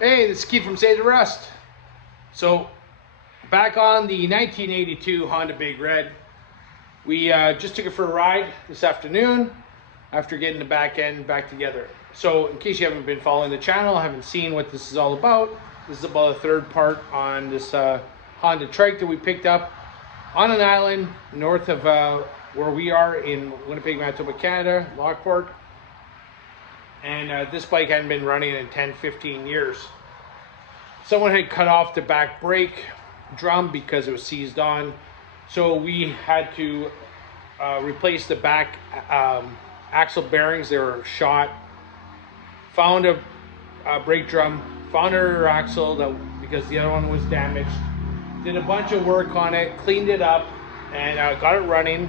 Hey, this is Keith from Save the Rust. So, back on the 1982 Honda Big Red. We just took it for a ride this afternoon after getting the back end back together. So, in case you haven't been following the channel, haven't seen what this is all about, this is about a third part on this Honda trike that we picked up on an island north of where we are in Winnipeg, Manitoba, Canada, Lockport. And this bike hadn't been running in 10-15 years. Someone had cut off the back brake drum because it was seized on, so we had to replace the back axle bearings. They were shot. Found a brake drum, found another axle because the other one was damaged. Did a bunch of work on it, cleaned it up, and got it running.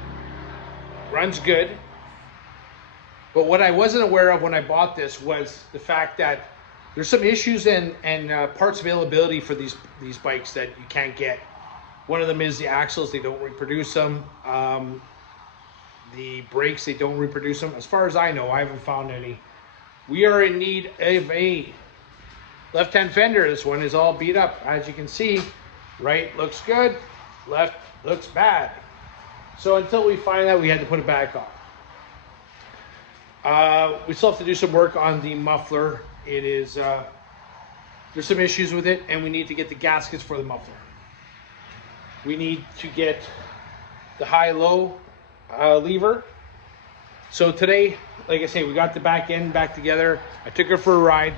Runs good. But what I wasn't aware of when I bought this was the fact that there's some issues and parts availability for these bikes that you can't get. One of them is the axles, they don't reproduce them. The brakes, they don't reproduce them. As far as I know, I haven't found any. We are in need of a left-hand fender. This one is all beat up. As you can see, right looks good, left looks bad. So until we find that, we had to put it back on. We still have to do some work on the muffler. It is, there's some issues with it, and we need to get the gaskets for the muffler. We need to get the high-low lever. So today, like I say, we got the back end back together. I took her for a ride.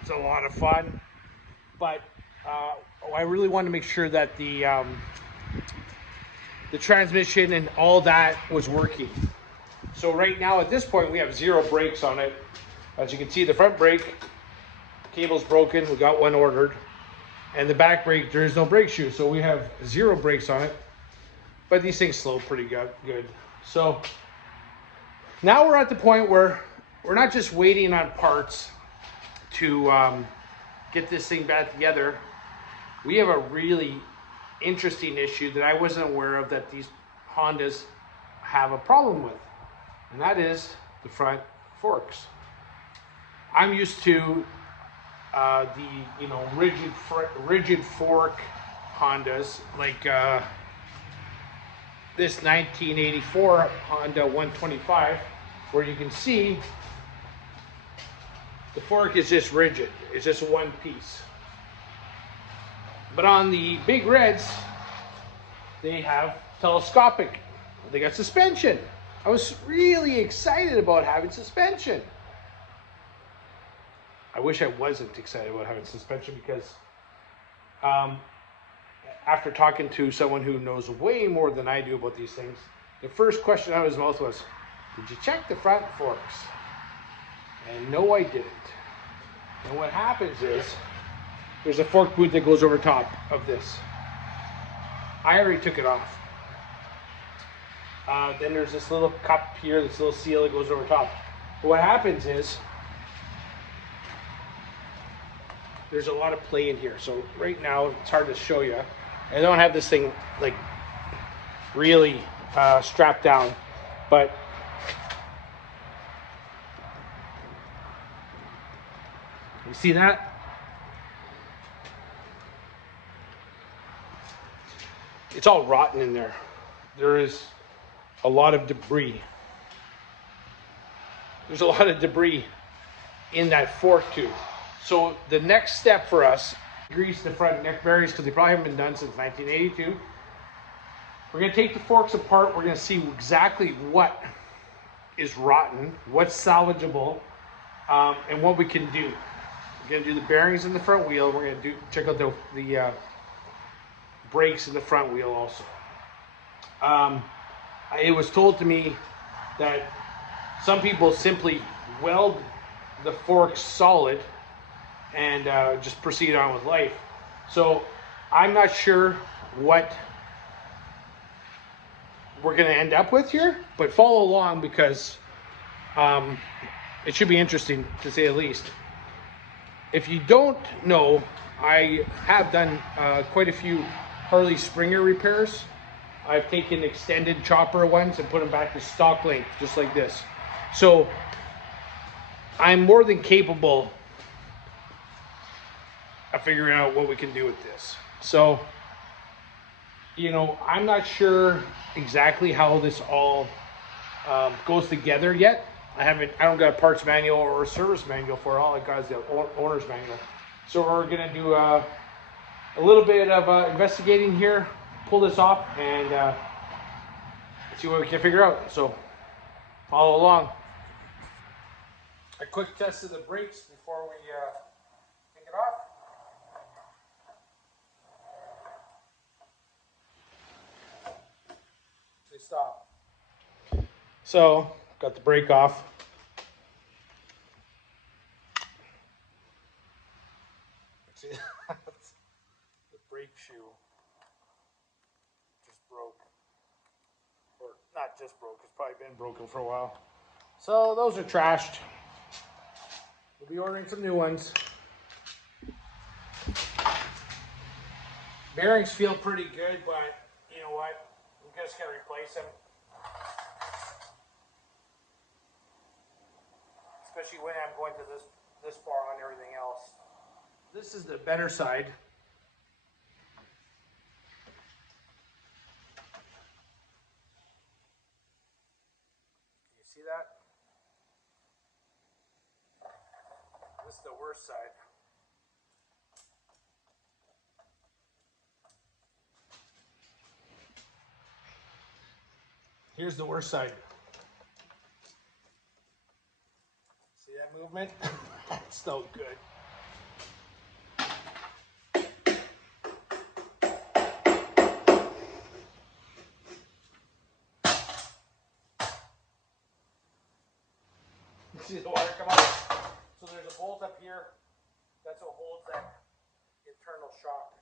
It's a lot of fun, but I really wanted to make sure that the transmission and all that was working. So right now at this point we have 0 brakes on it. As you can see, the front brake cable's broken. We got one ordered. And the back brake, there is no brake shoe. So we have 0 brakes on it. But these things slow pretty good. So now we're at the point where we're not just waiting on parts to get this thing back together. We have a really interesting issue that I wasn't aware of that these Hondas have a problem with. And that is the front forks. I'm used to the rigid fork Hondas, like this 1984 Honda 125, where you can see the fork is just rigid. It's just one piece. But on the Big Reds, they have telescopic. They got suspension. I was really excited about having suspension. I wish I wasn't excited about having suspension because after talking to someone who knows way more than I do about these things, the first question out of his mouth was, did you check the front forks? And no, I didn't. And what happens is, there's a fork boot that goes over top of this. I already took it off. Then there's this little cup here, this little seal that goes over top. But what happens is, there's a lot of play in here. So right now, it's hard to show you. I don't have this thing like really strapped down, but you see that? It's all rotten in there. There is a lot of debris. There's a lot of debris in that fork tube. So the next step for us, grease the front neck bearings because they probably haven't been done since 1982. We're going to take the forks apart. We're going to see exactly what is rotten, what's salvageable, and what we can do. We're going to do the bearings in the front wheel. We're going to check out the brakes in the front wheel also. It was told to me that some people simply weld the forks solid and just proceed on with life. So I'm not sure what we're going to end up with here, but follow along because it should be interesting to say the least. If you don't know, I have done quite a few Harley Springer repairs. I've taken extended chopper ones and put them back to stock length, just like this. So I'm more than capable of figuring out what we can do with this. So, I'm not sure exactly how this all goes together yet. I don't got a parts manual or a service manual for it. All I got is the owner's manual. So we're gonna do a little bit of investigating here, pull this off, and see what we can figure out. So follow along. A quick test of the brakes before we take it off. They stop. So got the brake off. See, the brake shoe just broke, or not just broke. It's probably been broken for a while. So those are trashed. We'll be ordering some new ones. Bearings feel pretty good, but you know what? We just gotta replace them. Especially when I'm going to this far on everything else. This is the better side. Can you see that? This is the worst side. Here's the worst side. See that movement? It's no good. See the water come out? So there's a bolt up here. That's what holds that internal shock.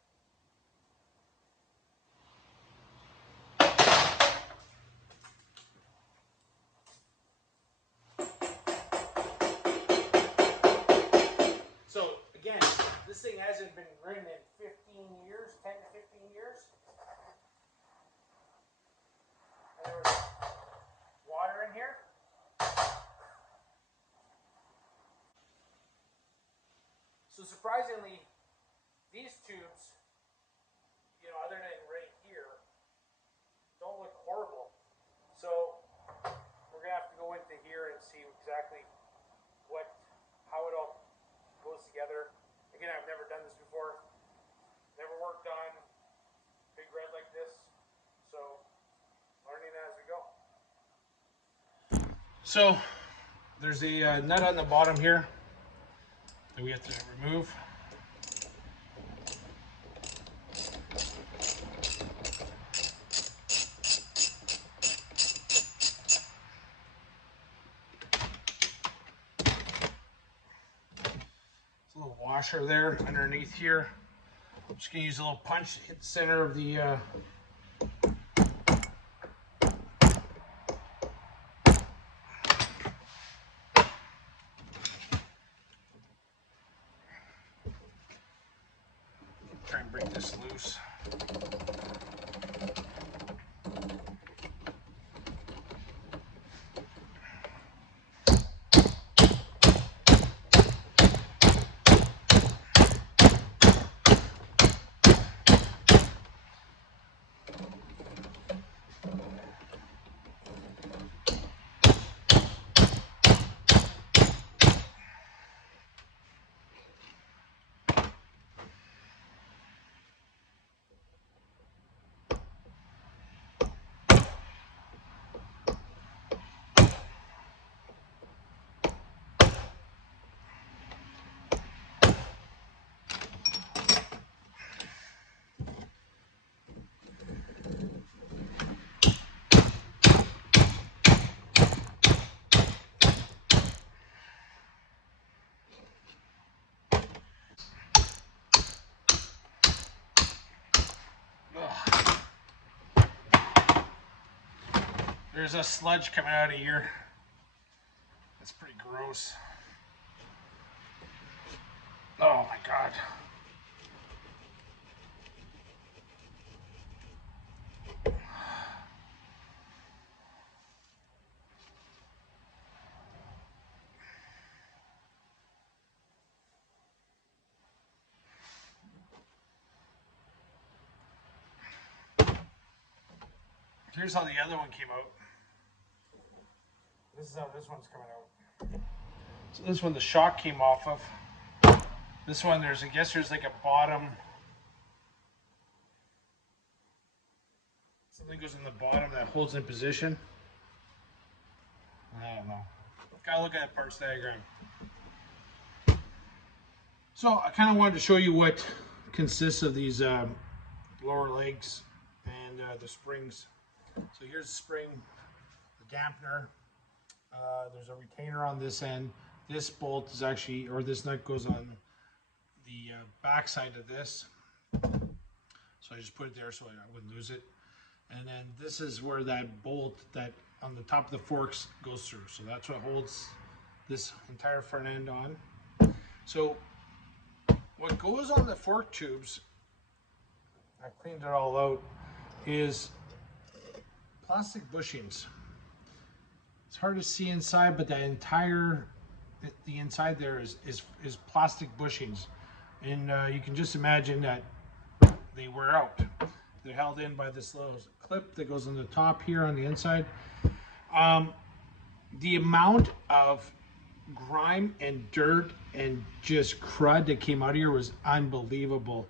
So again, this thing hasn't been ridden in 15 years, 10 to 15 years. And there was water in here. So surprisingly, these tubes, other than right here, don't look horrible. So we're gonna have to go into here and see exactly how it all goes together. Again, I've never done this before. Never worked on big red like this. So learning as we go. So there's a nut on the bottom here that we have to remove. There's a little washer there underneath here. I'm just gonna use a little punch to hit the center of the try and break this loose. There's a sludge coming out of here. That's pretty gross. Oh my God. Here's how the other one came out. This is how this one's coming out. So this one the shock came off of. This one I guess there's like a bottom. Something goes in the bottom that holds in position. I don't know. Gotta look at the parts diagram. So I kind of wanted to show you what consists of these lower legs and the springs. So here's the spring, the dampener. There's a retainer on this end. This bolt is actually, or this nut goes on the back side of this. So I just put it there so I wouldn't lose it. And then this is where that bolt that on the top of the forks goes through. So that's what holds this entire front end on. So what goes on the fork tubes, I cleaned it all out, is plastic bushings. It's hard to see inside, but the inside there is plastic bushings. And you can just imagine that they wear out. They're held in by this little clip that goes on the top here on the inside. The amount of grime and dirt and just crud that came out of here was unbelievable.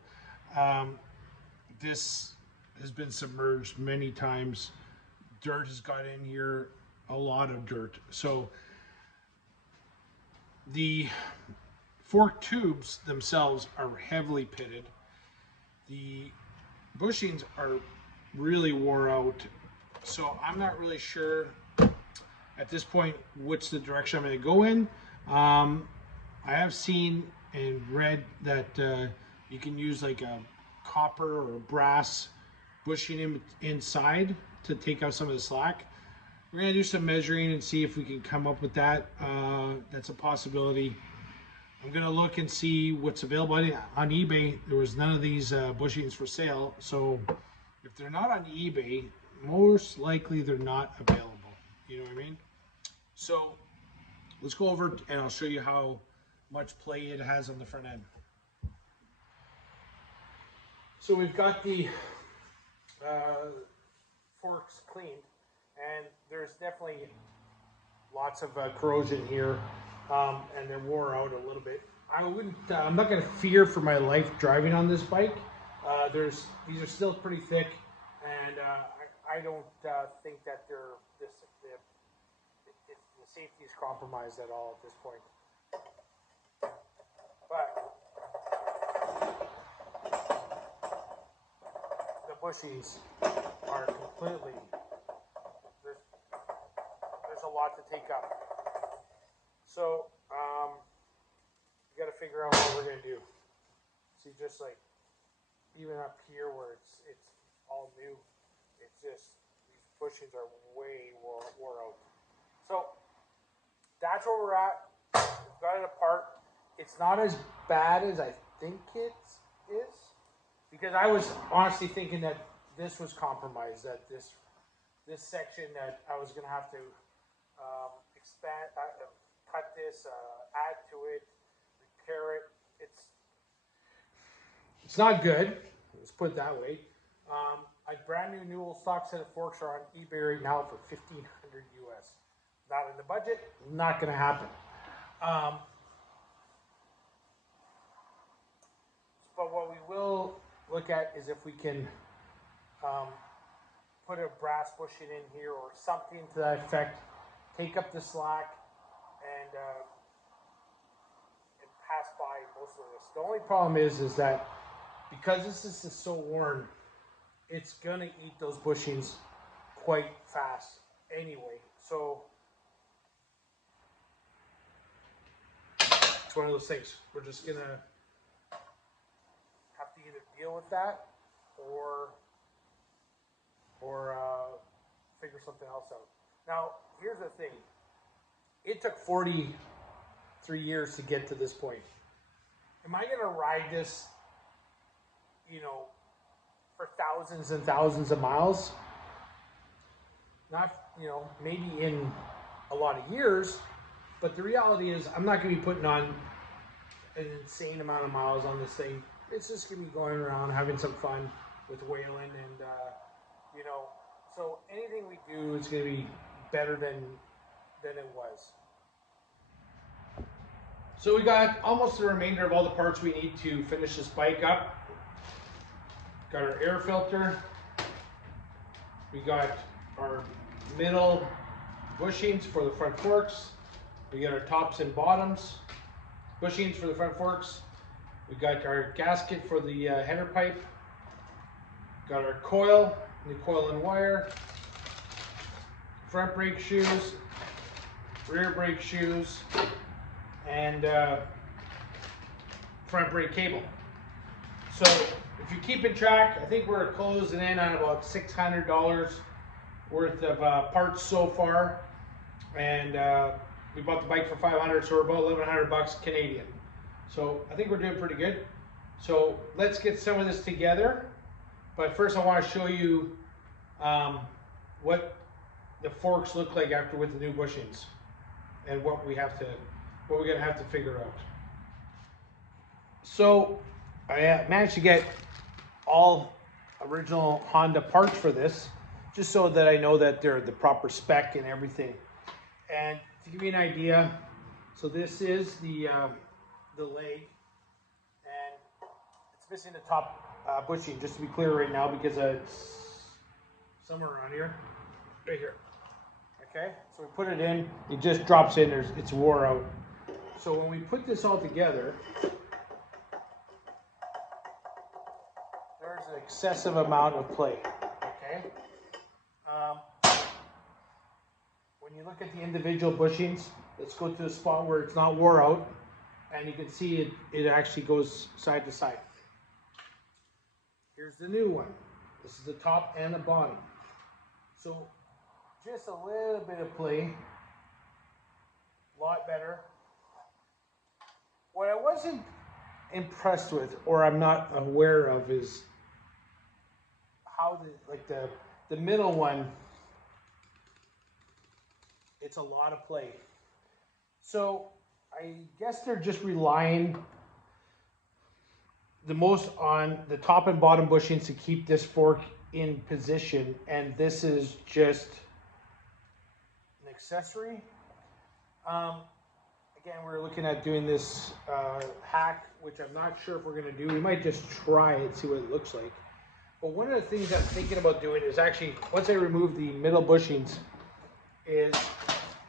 This has been submerged many times. Dirt has got in here, a lot of dirt. So the fork tubes themselves are heavily pitted. The bushings are really wore out. So I'm not really sure at this point which the direction I'm going to go in. I have seen and read that you can use like a copper or a brass bushing inside to take out some of the slack. We're going to do some measuring and see if we can come up with that. That's a possibility. I'm going to look and see what's available on eBay. There was none of these bushings for sale. So if they're not on eBay, most likely they're not available. You know what I mean? So let's go over and I'll show you how much play it has on the front end. So we've got the forks cleaned, and there's definitely lots of corrosion here, and they're wore out a little bit. I'm not going to fear for my life driving on this bike. These are still pretty thick, and I don't think that the safety is compromised at all at this point. But the bushings are completely, there's a lot to take up. So you got to figure out what we're going to do. See, just like even up here where it's all new, it's just these bushings are way wore out. So that's where we're at. We've got it apart. It's not as bad as I think it is, because I was honestly thinking that this was compromised, that this section that I was going to have to expand, cut this, add to it, repair it. It's not good. Let's put it that way. A brand new Newell stock set of forks are on eBay right now for $1,500 US. Not in the budget. Not going to happen. But what we will look at is if we can put a brass bushing in here or something to that effect, take up the slack, and pass by most of this. The only problem is that because this is so worn, it's gonna eat those bushings quite fast anyway. So it's one of those things. We're just gonna have to either deal with that or figure something else out. Now, here's the thing. It took 43 years to get to this point. Am I going to ride this, for thousands and thousands of miles? Not, maybe in a lot of years, but the reality is I'm not going to be putting on an insane amount of miles on this thing. It's just going to be going around having some fun with Whelen and, So anything we do is going to be better than it was. So we got almost the remainder of all the parts we need to finish this bike up. Got our air filter. We got our middle bushings for the front forks. We got our tops and bottoms bushings for the front forks. We got our gasket for the header pipe. Got our coil, the coil and wire. Front brake shoes, rear brake shoes, and front brake cable. So if you're keeping track, I think we're closing in on about $600 worth of parts so far, and we bought the bike for $500, so we're about $1,100 Canadian. So I think we're doing pretty good. So let's get some of this together, but first I want to show you what the forks look like after with the new bushings, and what we're gonna have to figure out. So I managed to get all original Honda parts for this, just so that I know that they're the proper spec and everything. And to give you an idea, so this is the leg, and it's missing the top bushing, just to be clear right now, because it's somewhere around here, right here. Okay, so we put it in, it just drops in, it's wore out. So when we put this all together, there's an excessive amount of play, okay? When you look at the individual bushings, let's go to a spot where it's not wore out, and you can see it actually goes side to side. Here's the new one. This is the top and the bottom. So just a little bit of play, a lot better. What I wasn't impressed with, or I'm not aware of, is how the middle one, it's a lot of play. So I guess they're just relying the most on the top and bottom bushings to keep this fork in position, and this is just an accessory. Again, we're looking at doing this hack, which I'm not sure if we're going to do. We might just try it, see what it looks like. But one of the things I'm thinking about doing is actually, once I remove the middle bushings, is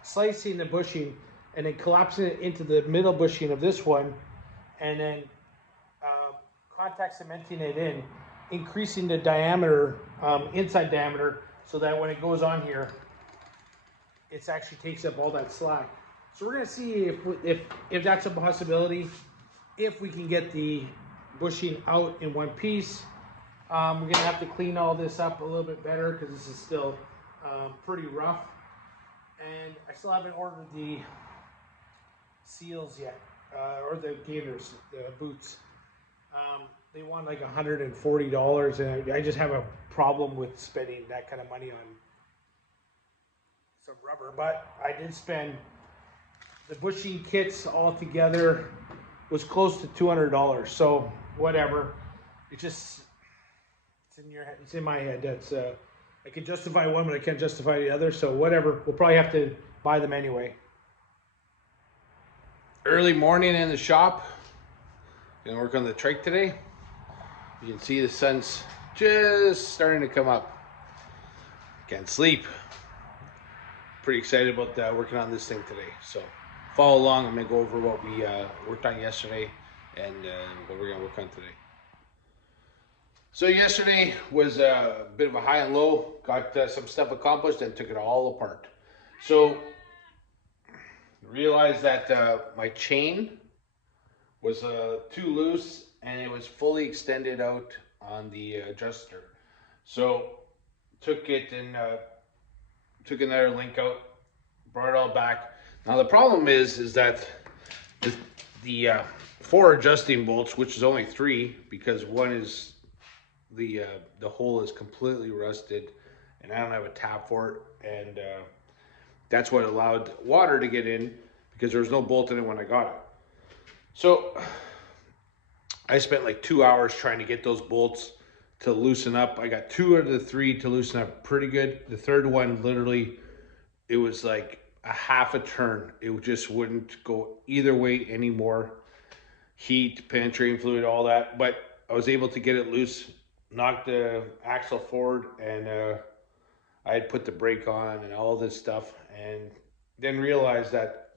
slicing the bushing and then collapsing it into the middle bushing of this one, and then contact cementing it in, increasing the diameter, inside diameter, so that when it goes on here, it actually takes up all that slack. So we're going to see if that's a possibility, if we can get the bushing out in one piece. We're going to have to clean all this up a little bit better, because this is still pretty rough. And I still haven't ordered the seals yet, or the gaiters, the boots. They want like $140, and I just have a problem with spending that kind of money on some rubber. But I did spend, the bushing kits all together was close to $200. So whatever, it's in your head, it's in my head. That's I can justify one, but I can't justify the other. So whatever, we'll probably have to buy them anyway. Early morning in the shop. Gonna work on the trike today. You can see the sun's just starting to come up. Can't sleep. Pretty excited about working on this thing today. So follow along. I'm gonna go over what we worked on yesterday and what we're gonna work on today. So yesterday was a bit of a high and low. Got some stuff accomplished and took it all apart. So realized that my chain was too loose, and it was fully extended out on the adjuster. So took it and took another link out, brought it all back. Now the problem is that the 4 adjusting bolts, which is only 3, because one is the hole is completely rusted, and I don't have a tap for it, and that's what allowed water to get in, because there was no bolt in it when I got it. So I spent like 2 hours trying to get those bolts to loosen up. I got 2 out of the 3 to loosen up pretty good. The third one, literally, it was like a half a turn. It just wouldn't go either way anymore. Heat, penetrating fluid, all that. But I was able to get it loose, knock the axle forward, and I had put the brake on and all this stuff, and then realized that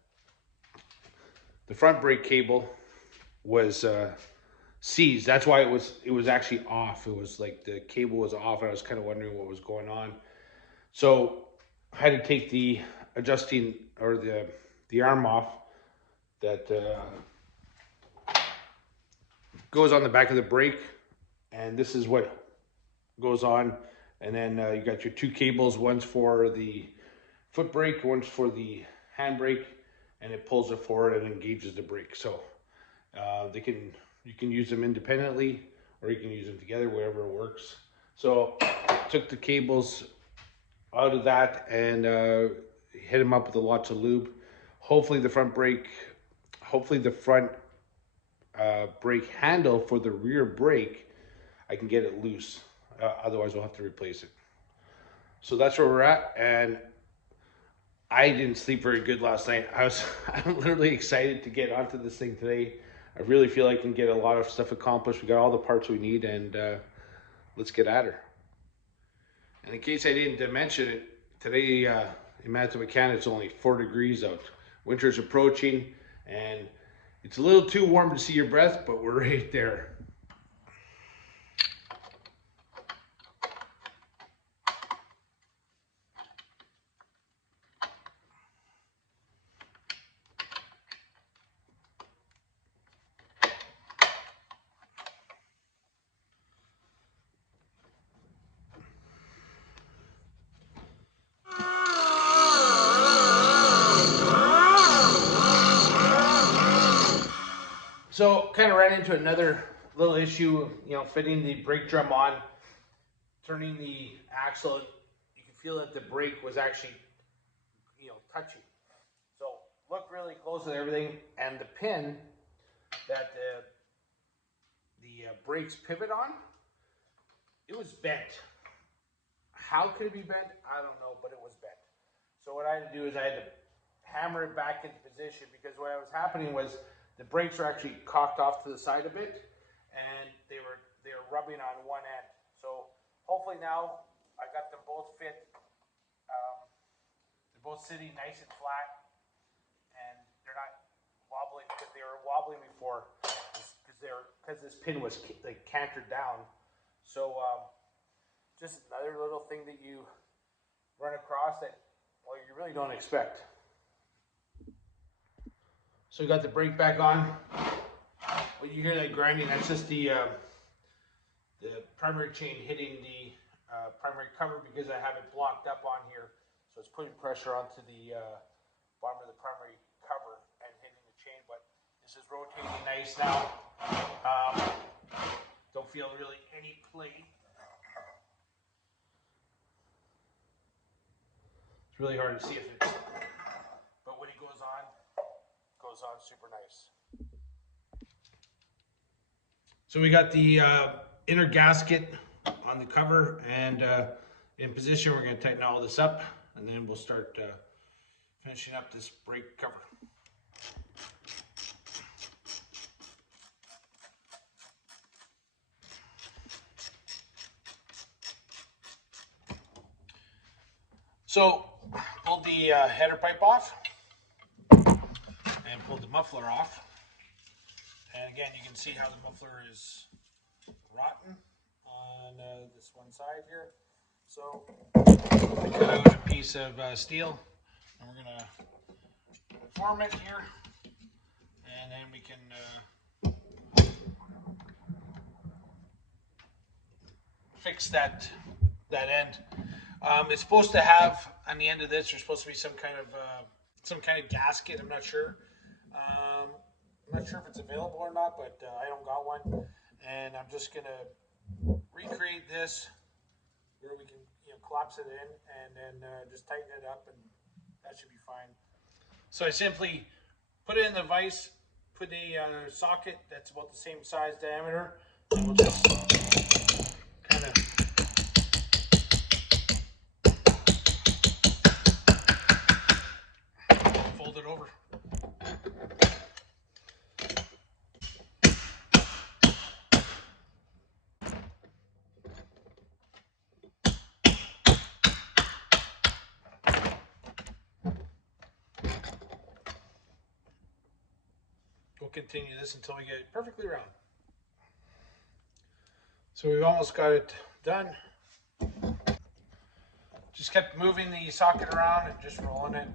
the front brake cable was seized. That's why it was actually off. It was like the cable was off, and I was kind of wondering what was going on. So I had to take the adjusting or the arm off that goes on the back of the brake, and this is what goes on. And then you got your 2 cables. One's for the foot brake, one's for the hand brake, and it pulls it forward and engages the brake. So you can use them independently, or you can use them together, wherever it works. So took the cables out of that and hit them up with lots of lube. Hopefully the front brake handle for the rear brake, I can get it loose. Otherwise we'll have to replace it. So that's where we're at, and I didn't sleep very good last night. I'm literally excited to get onto this thing today. I really feel I can get a lot of stuff accomplished. We got all the parts we need, and let's get at her. And in case I didn't mention it, today in Manitoba, Canada, it's only 4 degrees out. Winter's approaching, and it's a little too warm to see your breath, but we're right there. So kind of ran into another little issue, fitting the brake drum on, turning the axle. You can feel that the brake was actually, touching. So look really close at everything, and the pin that the brakes pivot on, it was bent. How could it be bent? I don't know, but it was bent. So what I had to do is I had to hammer it back into position, because what was happening was the brakes were actually cocked off to the side a bit, and they were rubbing on one end. So hopefully now I got them both fit. They're both sitting nice and flat, and they're not wobbling, because they were wobbling before, because this pin was like cantered down. So just another little thing that you run across that, well, you really don't expect. So we got the brake back on. When you hear that grinding, that's just the primary chain hitting the primary cover, because I have it blocked up on here. So it's putting pressure onto the bottom of the primary cover and hitting the chain. But this is rotating nice now. Don't feel really any play. It's really hard to see if it's, but when it goes on super nice. So we got the inner gasket on the cover, and in position. We're going to tighten all this up, and then we'll start finishing up this brake cover. So pulled the header pipe off and pulled the muffler off. And again, you can see how the muffler is rotten on this one side here. So I cut out a piece of steel, and we're going to form it here, and then we can fix that end. It's supposed to have, on the end of this, there's supposed to be some kind of gasket. I'm not sure. I'm not sure if it's available or not, but I don't got one. And I'm just gonna recreate this where we can, collapse it in, and then just tighten it up, and that should be fine. So I simply put it in the vise, put a socket that's about the same size diameter, and we'll just kind kind of fold it over. We'll continue this until we get it perfectly round. So we've almost got it done. Just kept moving the socket around and just rolling it.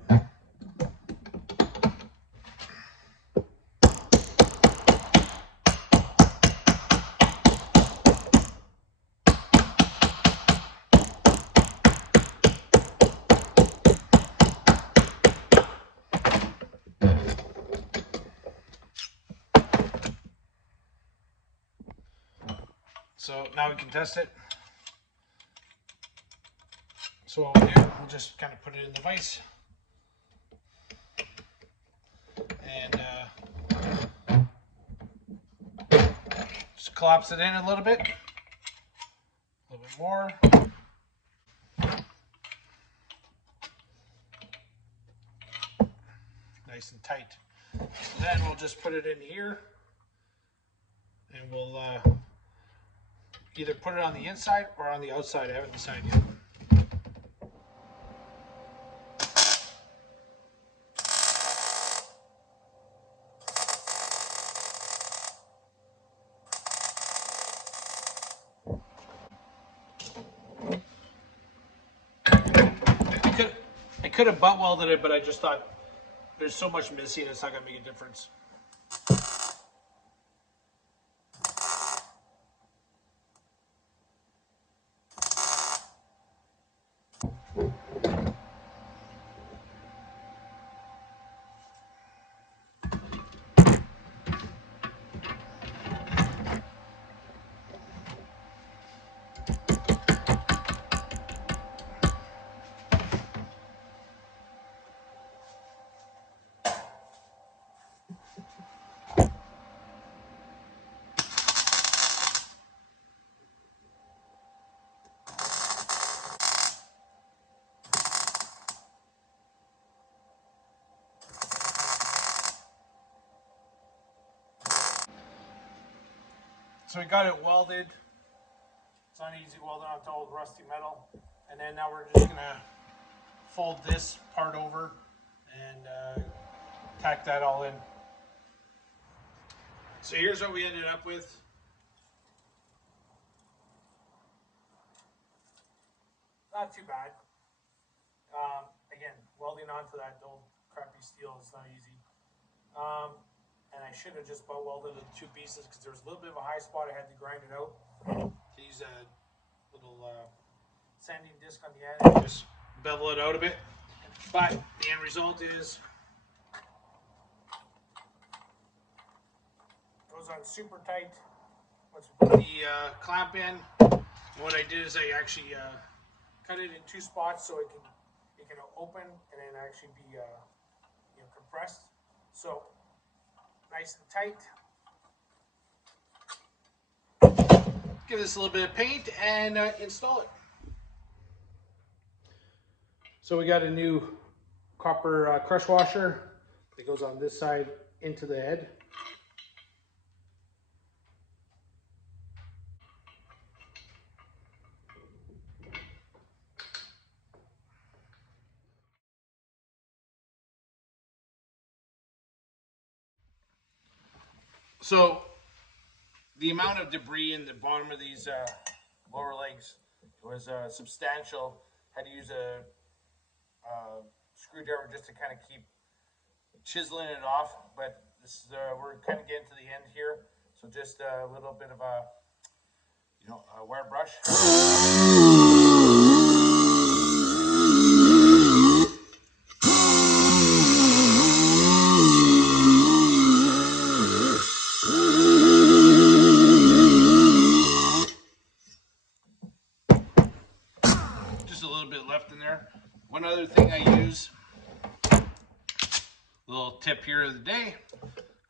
So now we can test it. So what we'll do, we'll just kind of put it in the vise. And just collapse it in a little bit more. Nice and tight. So then we'll just put it in here, and we'll either put it on the inside or on the outside. I haven't decided yet. I could have butt welded it, but I just thought there's so much missing, it's not going to make a difference. So we got it welded. It's not easy welding onto old rusty metal. And then now we're just gonna fold this part over and tack that all in. So here's what we ended up with. Not too bad. Again, welding onto that old crappy steel is not easy. And I should have just butt welded the two pieces because there was a little bit of a high spot. I had to grind it out to use a little sanding disc on the end and just bevel it out a bit. But the end result is goes on super tight. Once we put the clamp in, what I did is I actually cut it in two spots so it can open and then actually be compressed. So nice and tight. Give this a little bit of paint and install it. So we got a new copper crush washer that goes on this side into the head. So the amount of debris in the bottom of these lower legs was substantial. Had to use a screwdriver just to kind of keep chiseling it off. But this is, we're kind of getting to the end here. So just a little bit of a wire brush. Just a little bit left in there. One other thing I use, little tip here of the day,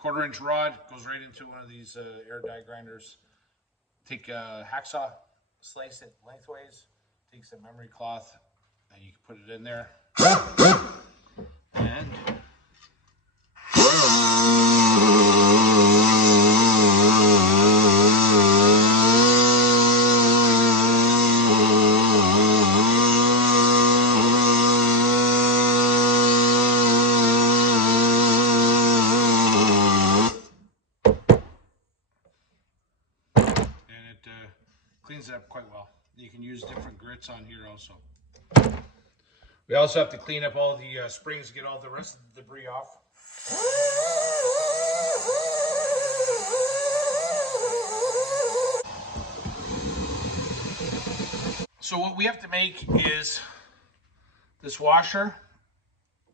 1/4 inch rod goes right into one of these air die grinders. Take a hacksaw, slice it lengthways. Take some memory cloth and you can put it in there. And cleans it up quite well. You can use different grits on here also. We also have to clean up all the springs, get all the rest of the debris off. So what we have to make is this washer.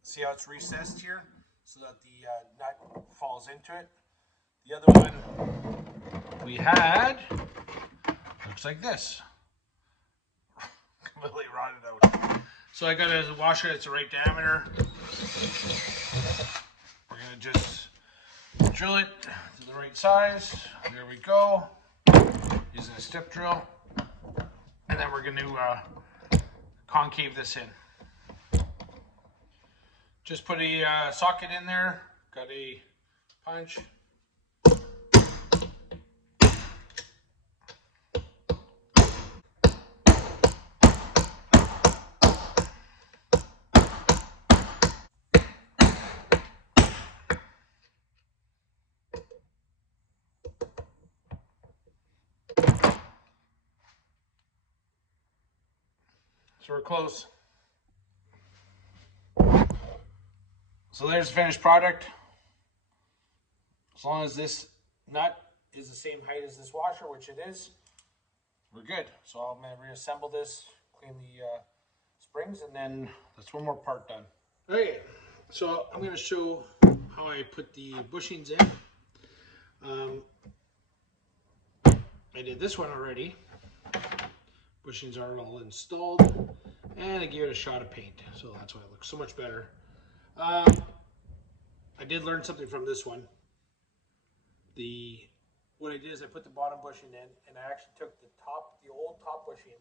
See how it's recessed here so that the nut falls into it. The other one we had looks like this. Completely rotted out. So I got a washer that's the right diameter. We're gonna just drill it to the right size. There we go. Using a step drill. And then we're gonna concave this in. Just put a socket in there. Got a punch. So we're close. So there's the finished product. As long as this nut is the same height as this washer, which it is, we're good. So I'm going to reassemble this, clean the springs, and then that's one more part done. Okay, so I'm going to show how I put the bushings in. I did this one already. Bushings are all installed, and I gave it a shot of paint, so that's why it looks so much better. I did learn something from this one. What I did is I put the bottom bushing in, and I actually took the old top bushing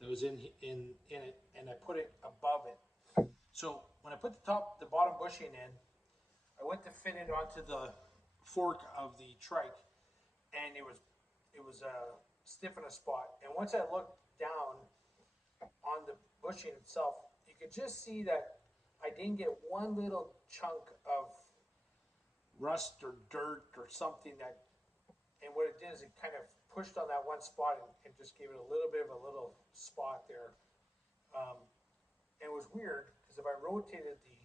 that was in it, and I put it above it. So when I put the bottom bushing in, I went to fit it onto the fork of the trike, and it was stiff in a spot. And once I looked down on the bushing itself, you could just see that I didn't get one little chunk of rust or dirt or something and what it did is it kind of pushed on that one spot and just gave it a little bit of a little spot there. And it was weird because if I rotated the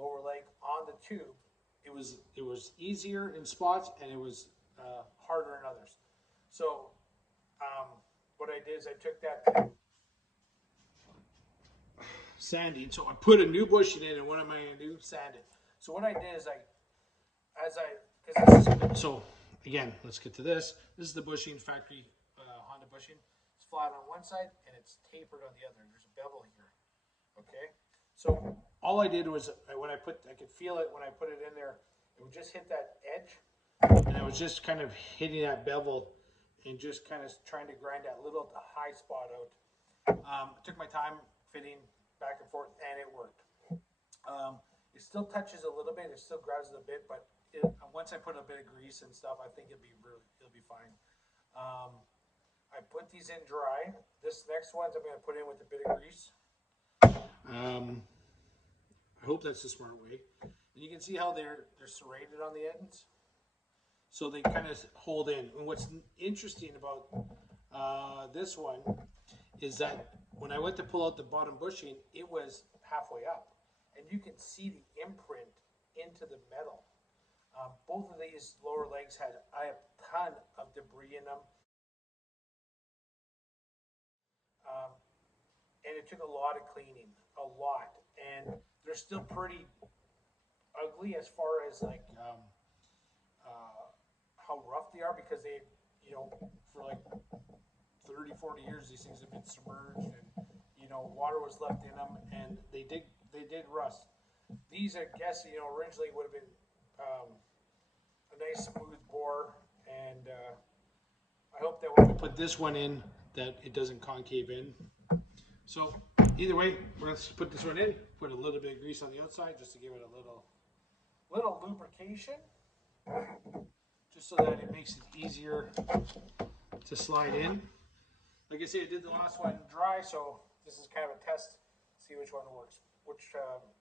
lower leg on the tube, it was easier in spots and it was harder in others. So what I did is I took that sanding. So I put a new bushing in, and what am I going to do? Sand it. So what I did is so again, let's get to this. This is the bushing, factory Honda bushing. It's flat on one side and it's tapered on the other. There's a bevel here. Okay. So all I did was I could feel it when I put it in there. It would just hit that edge, and I was just kind of hitting that bevel and just kind of trying to grind that little high spot out. It took my time fitting back and forth, and it worked. It still touches a little bit. It still grabs it a bit, but once I put a bit of grease and stuff, I think it'll be fine. I put these in dry. This next ones I'm going to put in with a bit of grease. I hope that's the smart way. And you can see how they're serrated on the ends, so they kind of hold in. And what's interesting about this one is that when I went to pull out the bottom bushing, it was halfway up, and you can see the imprint into the metal. Both of these lower legs had a ton of debris in them, and it took a lot of cleaning, a lot, and they're still pretty ugly as far as like how rough they are, because they, for like 30, 40 years, these things have been submerged, and water was left in them, and they did rust. These, I guess, originally would have been a nice smooth bore, and I hope that that when we put this one in, that it doesn't concave in. So either way, we're going to put this one in, put a little bit of grease on the outside just to give it a little lubrication, just so that it makes it easier to slide in. Like I say, I did the last one dry, so this is kind of a test, see which one works, which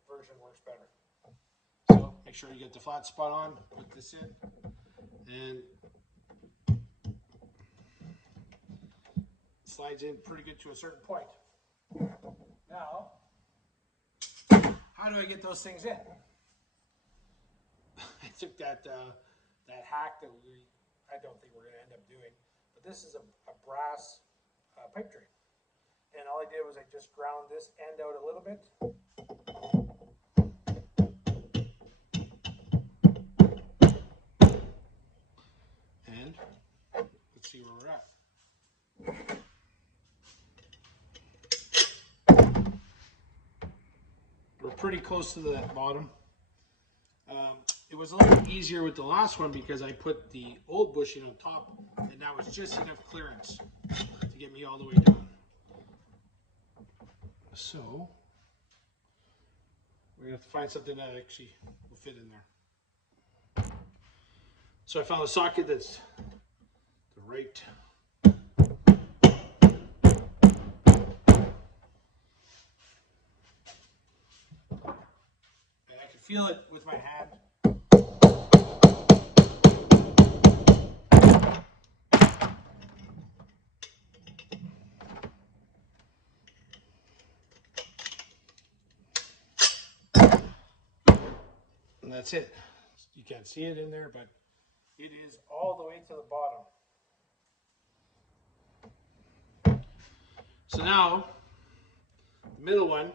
version works better. So make sure you get the flat spot on, put this in, and slides in pretty good to a certain point. Now, how do I get those things in? I took that hack that I don't think we're going to end up doing, but this is a brass pipe dream. And all I did was I just ground this end out a little bit. And let's see where we're at. We're pretty close to the bottom. It was a little easier with the last one because I put the old bushing on top, and that was just enough clearance to get me all the way down. So we're gonna have to find something that actually will fit in there. So I found a socket that's the right and I can feel it with my hand. And that's it. You can't see it in there, but it is all the way to the bottom. So now, the middle one,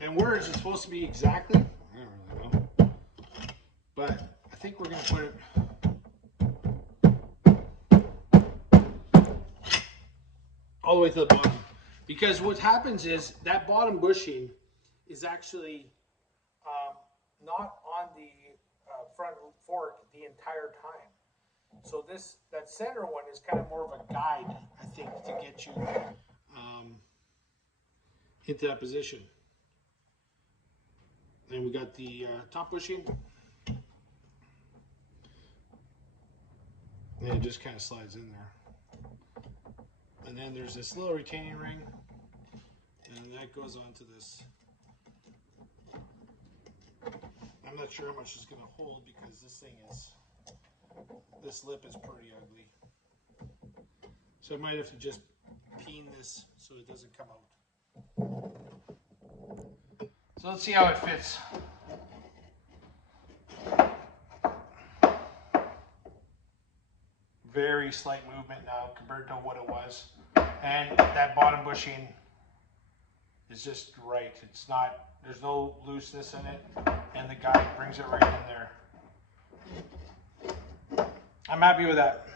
and where is it supposed to be exactly? I don't really know. But I think we're going to put it all the way to the bottom. Because what happens is that bottom bushing is actually not on the front fork the entire time. So that center one is kind of more of a guide, I think, to get you into that position. Then we got the top bushing. And it just kind of slides in there. And then there's this little retaining ring, and that goes onto this. I'm not sure how much it's going to hold because this lip is pretty ugly. So I might have to just peen this so it doesn't come out. So let's see how it fits. Very slight movement now compared to what it was. And that bottom bushing is just right. It's not, there's no looseness in it, and the guide brings it right in there. I'm happy with that.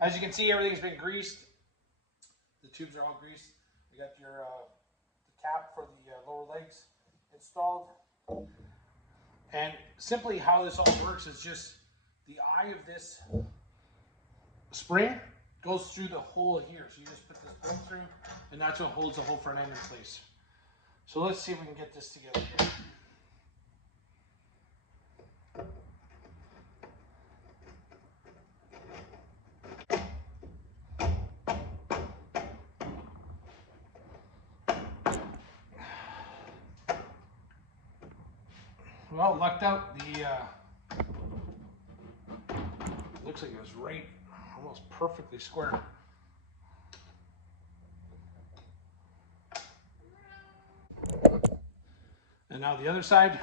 As you can see, everything's been greased. The tubes are all greased. You got your the cap for the lower legs installed. And simply how this all works is just the eye of this spring goes through the hole here. So you just put this spring through, and that's what holds the whole front end in place. So let's see if we can get this together here. Well, lucked out. The looks like it was right, almost perfectly square. And now the other side.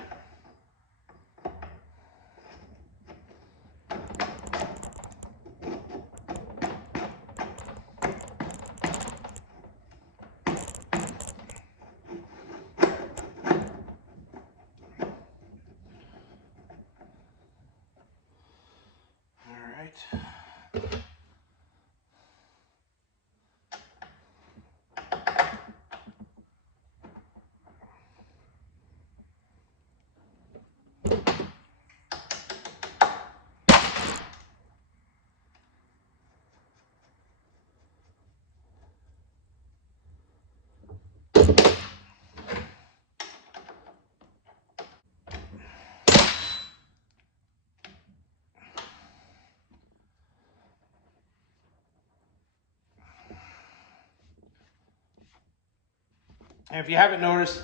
And if you haven't noticed,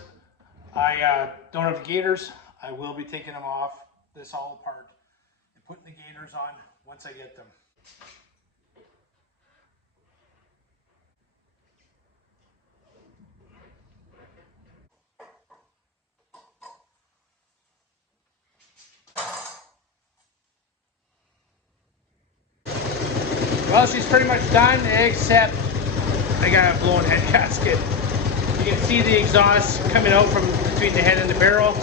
I don't have gaiters. I will be taking them off this all apart and putting the gaiters on once I get them. Well, she's pretty much done, except I got a blown head gasket. You can see the exhaust coming out from between the head and the barrel.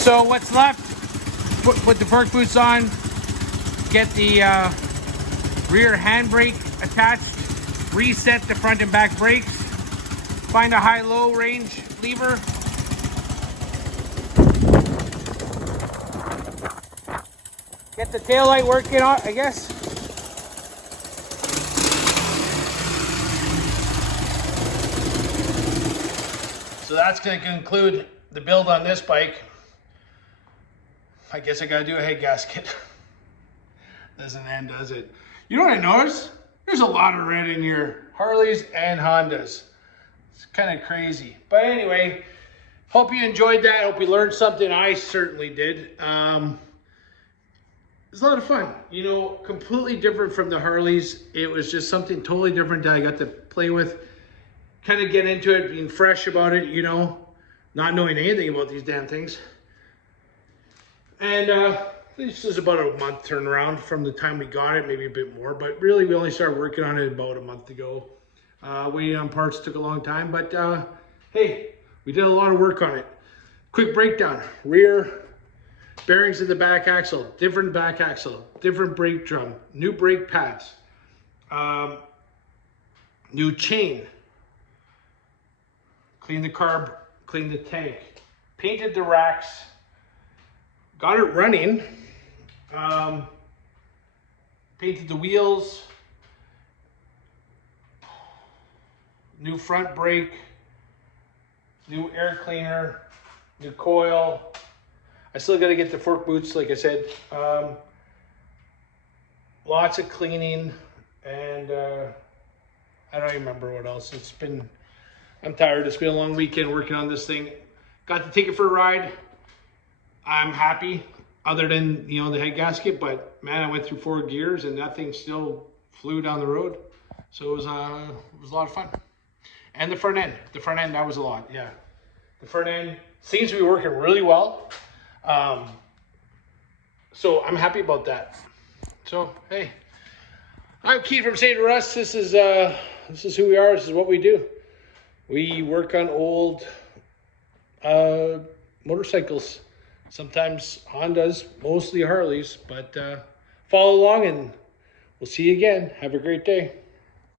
So what's left, put the fork boots on, get the rear handbrake attached, reset the front and back brakes, find a high-low range lever, get the taillight working on, I guess. So that's going to conclude the build on this bike. I guess I got to do a head gasket. Doesn't end, does it? You know what I noticed? There's a lot of red in here. Harleys and Hondas. It's kind of crazy. But anyway, hope you enjoyed that. Hope you learned something. I certainly did. It was a lot of fun. You know, completely different from the Harleys. It was just something totally different that I got to play with. Kind of get into it, being fresh about it, you know. Not knowing anything about these damn things. And this is about a month turnaround from the time we got it, maybe a bit more. But really, we only started working on it about a month ago. Waiting on parts took a long time, but hey, we did a lot of work on it. Quick breakdown: rear bearings in the back axle, different back axle, different brake drum, new brake pads, new chain, cleaned the carb, cleaned the tank, painted the racks, got it running, painted the wheels, new front brake, new air cleaner, new coil. I still got to get the fork boots, like I said. Lots of cleaning, and I don't even remember what else. I'm tired. It's been a long weekend working on this thing. Got to take it for a ride. I'm happy, other than, you know, the head gasket, but man, I went through 4 gears and that thing still flew down the road. So it was a lot of fun. And the front end, that was a lot, yeah. The front end seems to be working really well. So I'm happy about that. So, hey, I'm Keith from St. Russ. This is who we are. This is what we do. We work on old motorcycles. Sometimes Hondas, mostly Harleys, but follow along and we'll see you again. Have a great day.